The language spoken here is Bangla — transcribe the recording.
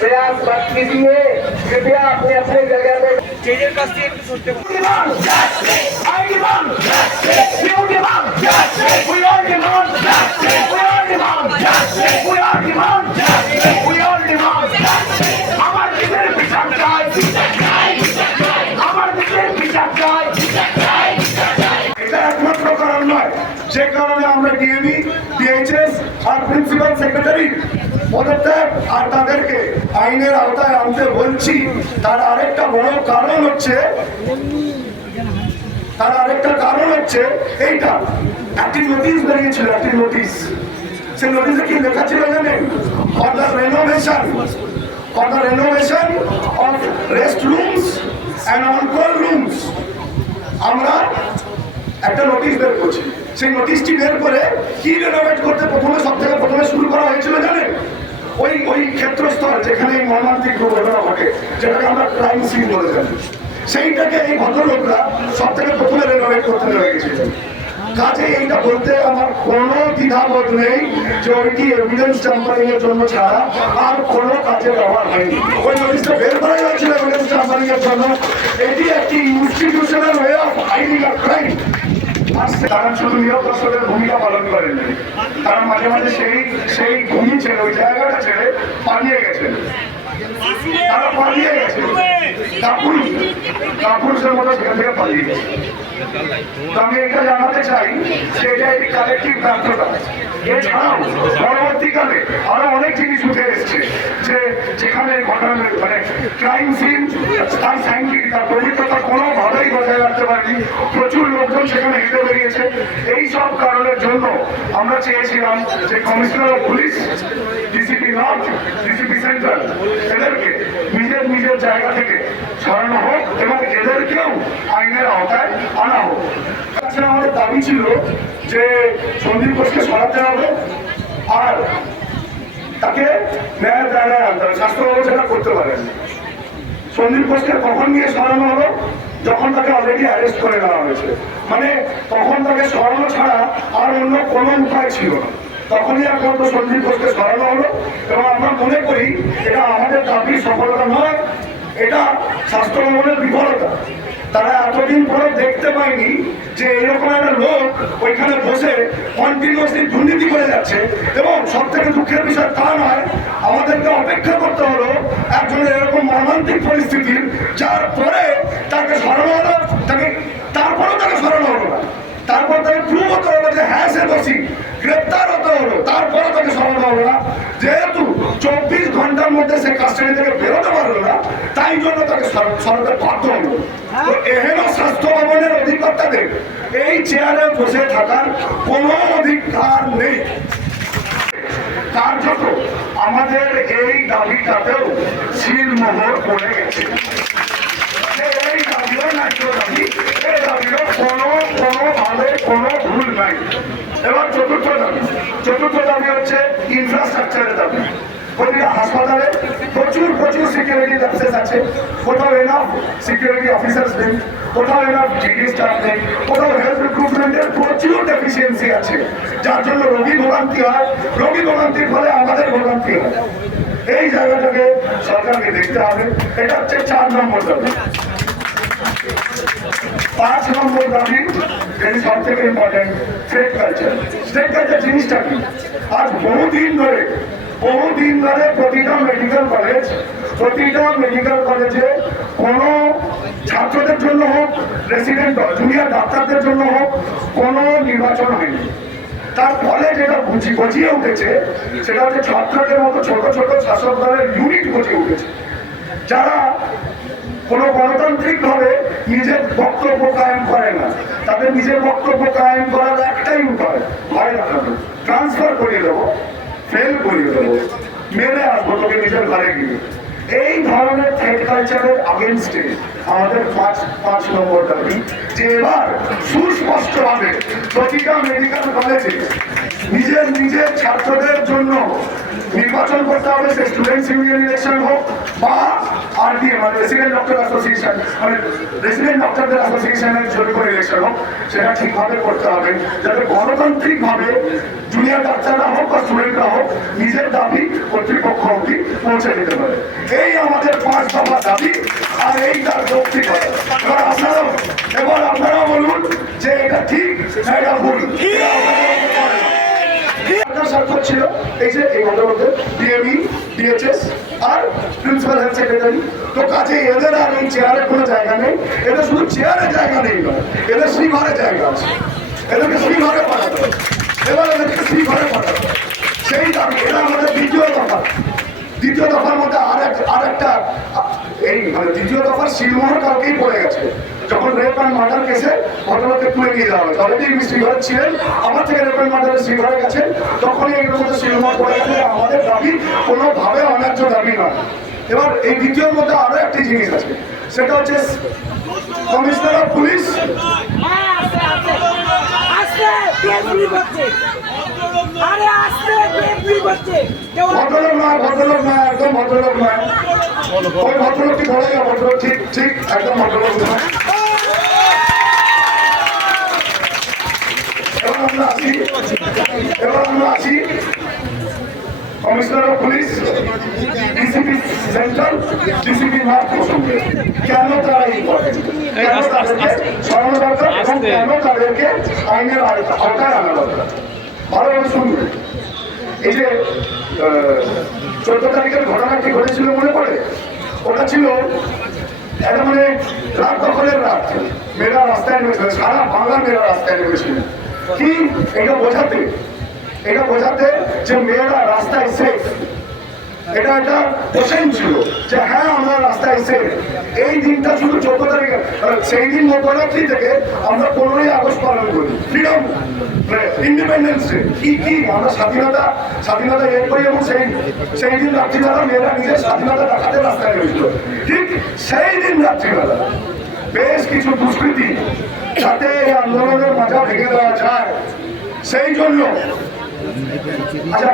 प्रयास मत कीजिए कृपया अपने अपने जगह पे স্টেজের কাছ থেকে একটু সরতে বলুন। demand justice. I demand justice. You demand justice. We all demand justice. We all demand justice. We all demand justice. We all demand justice. আমার দেশের বিচার চাই আমার দেশের বিচার চাই এটা একমাত্র কারণ নয় যে কারণে আমরা ডিএমই ডিএইচএস আর প্রিন্সিপাল সেক্রেটারি পদত্যাগ, আর তাদেরকে আইনের আওতায় আনতে বলছি, তার আরেকটা বড় কারণ হচ্ছে, তার আরেকটা কারণ হচ্ছে এইটা। একটি নোটিশ বেরিয়েছিল, একটি নোটিশ সেই নোটিশে কি লেখা ছিল জানেন? For the renovation renovation of rest rooms and on call rooms আমরা একটা নোটিশ বের করছি। সেই নোটিশটি বের করে কি রেনোভেট করতে প্রথমে সব থেকে প্রথমে শুরু করা হয়েছিল জানেন? ওই ওই ক্ষেত্রস্থল যেখানে মর্মান্তিক দুর্ঘটনা ঘটে, যেটাকে আমরা ক্রাইম সিন বলে জানি। সেইটাকে এই ভদ্রলোকরা সব থেকে প্রথমে রেনোভেট করতে লেগেছিলেন কাজে এইটা বলতে আমার কোনো দ্বিধাবোধ নেই যে ওইটি এভিডেন্স টাম্পারিং এর জন্য ছাড়া আর কোনো কাজে ব্যবহার হয়নি। ওই নোটিশটা বের করা হয়েছিল এভিডেন্স টাম্পারিং এর জন্য। এটি একটি institutional way of hiding a crime তারা শুধু নিরপরাধের ভূমিকা পালন করেননি তারা মাঝে মাঝে সেই সেই ভূমি ছেড়ে ওই জায়গাটা ছেড়ে পালিয়ে গেছেন। তারা পালিয়ে গেছে। কাপুরুষ, কাপুরুষের মতো সেখান থেকে পালিয়ে গেছে। আমি এটা জানাতে চাই যে এটা একটি কালেকটিভ ব্যর্থতা। এছাড়াও পরবর্তীকালে আরও অনেক জিনিস উঠে এসছে যে যেখানে ঘটনা মানে ক্রাইম সিন তার সাইন্টিফিক তার পবিত্রতা কোনোভাবেই বজায় রাখতে পারেনি। প্রচুর লোকজন সেখানে হেঁটে বেরিয়েছে। এই সব কারণের জন্য আমরা চেয়েছিলাম যে commissioner of police DCP north DCP central এদেরকে নিজের নিজের জায়গা থেকে সরানো হোক এবং এদেরকেও আইনের আওতায় আনা হোক। তাছাড়া আমাদের দাবি ছিল যে সন্দীপ ঘোষকে সরাতে হবে আর তাকে ন্যায় দায়রায় আনতে হবে। স্বাস্থ্যবাবু সেটা করতে পারেন। সন্দীপ ঘোষকে কখন নিয়ে সরানো হলো? যখন তাকে অলরেডি অ্যারেস্ট করে নেওয়া হয়েছে। মানে তখন তাকে সরানো ছাড়া আর অন্য কোনো উপায় ছিল না। তখনই একমাত্র সন্দীপ ঘোষকে সরানো হলো। এবং আমরা মনে করি এটা আমাদের দাবির সফলতা নয়, এটা স্বাস্থ্য ভবনের বিফলতা। তারা এতদিন পরে দেখতে পায়নি যে এরকম একটা লোক ওইখানে বসে কন্টিনিউসলি দুর্নীতি করে যাচ্ছে এবং সব থেকে দুঃখের বিষয় তা নয়, আমাদেরকে অপেক্ষা করতে হলো একজনের এরকম মর্মান্তিক পরিস্থিতির যার পরে তাকে সরানো হলো, তাকে তারপরেও তাকে সরানো হলো তারপর তাকে প্রুভ হতে হলো যে হ্যাঁ সে দোষী গ্রেপ্তার হতে হলো তারপরে তাকে সরানো হলো না যেহেতু ঘণ্টার মধ্যে সে কাস্টাডি থেকে বেরোতে পারল না তাই জন্য তাকে সর- সরাতে বাধ্য হলো। এহেন স্বাস্থ্য ভবনের অধিকর্তাদের এই চেয়ারে বসে থাকার কোনো অধিকার নেই। কার্যত আমাদের এই দাবিটাতেও শিলমোহর পড়ে গেছে। এই দাবিও ন্যায্য দাবি এই দাবিরও কোনো কোনোভাবে কোনো ভুল নাই। এবার চতুর্থ দাবি চতুর্থ দাবি হচ্ছে ইনফ্রাস্ট্রাকচারের দাবি। প্রতিটা হাসপাতালে প্রচুর প্রচুর সিকিউরিটি অ্যাক্সেস আছে। কোথাও এনাফ সিকিউরিটি অফিসার্স নেই, কোথাও এনাফ ডিডি স্টাফ নেই, কোথাও হেলথ রিক্রুটমেন্টের প্রচুর ডেফিসিয়েন্সি আছে। যার জন্য রোগী ভোগান্তি হয়। রোগী ভোগান্তির ফলে আমাদের ভোগান্তি হয়। এই জায়গাটাকে সরকারকে দেখতে হবে। এটা হচ্ছে চার নম্বর দাবি। পাঁচ নম্বর দাবি এটি সব থেকে important state culture state culture জিনিসটা কি? আজ বহুদিন ধরে বহুদিন ধরে প্রতিটা মেডিকেল কলেজ প্রতিটা মেডিকেল কলেজে কোনো ছাত্রদের জন্য হোক রেসিডেন্ট জুনিয়র ডাক্তারদের জন্য হোক, কোনো নির্বাচন হয়নি। তার ফলে যেটা বুঝি, গজিয়ে উঠেছে, সেটা হচ্ছে ছাত্রদের মতো ছোট ছোট শাসক দলের ইউনিট গজিয়ে উঠেছে। যারা কোনো গণতান্ত্রিক ভাবে নিজের বক্তব্য কায়েম করে না, তাদের নিজের বক্তব্য কায়েম করার একটাই উপায় ভয় দেখাবো ট্রান্সফার করিয়ে দেবো। ফেল করিয়ে দেবো মেরে আসব তোকে নিজের ঘরে গিয়ে। এই ধরনের থ্রেড কালচারের আগেনস্টে আমাদের পাঁচ পাঁচ নম্বর দাবি। যে এবার সুস্পষ্টভাবে প্রতিটা মেডিকেল কলেজে নিজের নিজের ছাত্রদের জন্য নির্বাচন করতে হবে, সে স্টুডেন্টস ইউনিয়ন ইলেকশন হোক বা আর ডি মানে রেসিডেন্ট ডক্টর অ্যাসোসিয়েশন মানে রেসিডেন্ট ডক্টরদের অ্যাসোসিয়েশনের জন্য করে ইলেকশন হোক, সেটা ঠিকভাবে করতে হবে। যাতে গণতান্ত্রিকভাবে জুনিয়র ডাক্তাররা হোক বা স্টুডেন্টরা হোক, নিজের দাবি কর্তৃপক্ষ অব্দি পৌঁছে দিতে পারে। এই আমাদের পাঁচ দফা দাবি, আর এই তার যৌক্তিকতা এবার আপনারা এবার আপনারা বলুন যে এটা ঠিক না এটা ভুল এটা আপনাদের উপর পড়ে না। আপনার স্বাক্ষর ছিল। এই যে, এই ভদ্রলোকের ডিএমই ডিএচএস আর প্রিন্সিপাল হেলথ সেক্রেটারি তো কাজে এদের আর এই চেয়ারে কোনো জায়গা নেই। এদের শুধু চেয়ারে জায়গা নেই নয়, এদের শ্রীঘরে জায়গা আছে। এদেরকে শ্রীঘরে পাঠাতে এবার এদেরকে শ্রীঘরে পাঠাতে সেই দাবি এটা আমাদের দ্বিতীয় দফা। দ্বিতীয় দফার মধ্যে আর এক, আর একটা, এই মানে দ্বিতীয় দফার শিলমোহর কালকেই পড়ে গেছে। যখন রেপ অ্যান্ড মার্ডার কেসে ঘটনাকে তুলে নিয়ে যাওয়া হয়েছে অলরেডি শ্রীঘরে ছিলেন? আমার থেকে রেপ অ্যান্ড মার্ডারের শ্রীঘরে গেছেন? তখনই এগুলোর মধ্যে শিলমোহর পড়ে গেছে আমাদের দাবি কোনোভাবে অন্যায্য দাবি নয়। এবার এই দ্বিতীয়র মধ্যে আরও একটি জিনিস আছে। সেটা হচ্ছে কমিশনার অফ পুলিশ। হ্যাঁ, ভদ্রলোক নয় ভদ্রলোক নয় একদম ভদ্রলোক নয়। ওই ভদ্রলোকটি বলে ভদ্রলোক ঠিক ঠিক একদম ভদ্রলোক নয় এবার আমরা আসি এবার আমরা আসি commissioner of police DCP central DCP north কেন তারা ইম্পর্টেন্ট কেন তাদেরকে সরানো দরকার এবং কেন তাদেরকে আইনের আওতায় আনা দরকার ভালোভাবে শুনবেন এই যে চোদ্দ তারিখের ঘটনাটি ঘটেছিল মনে পড়ে? ওটা ছিল একটা মানে রাত দখলের রাত। মেয়েরা রাস্তায় নেমেছিল সারা বাংলা মেয়েরা রাস্তায় নেমেছিল। কি? এটা বোঝাতে এটা বোঝাতে যে মেয়েরা রাস্তায় সেফ এটা একটা কোশ্চেন ছিল যে হ্যাঁ আমরা রাস্তায় সেফ এই দিনটা শুধু চোদ্দ তারিখে সেই দিন মধ্যরাত্রি থেকে আমরা পনেরোই আগস্ট পালন করি। ফ্রিডম ইন্ডিপেন্ডেন্স ডে কি কি? আমরা স্বাধীনতা স্বাধীনতা এর করি এবং সেই সেই দিন রাত্রিবেলা মেয়েরা নিজের স্বাধীনতা দেখাতে রাস্তায় নেমেছিল ঠিক সেই দিন রাত্রিবেলা বেশ কিছু দুষ্কৃতি, যাতে এই আন্দোলনের মাঝা ভেঙে দেওয়া যায়। সেই জন্য Acaba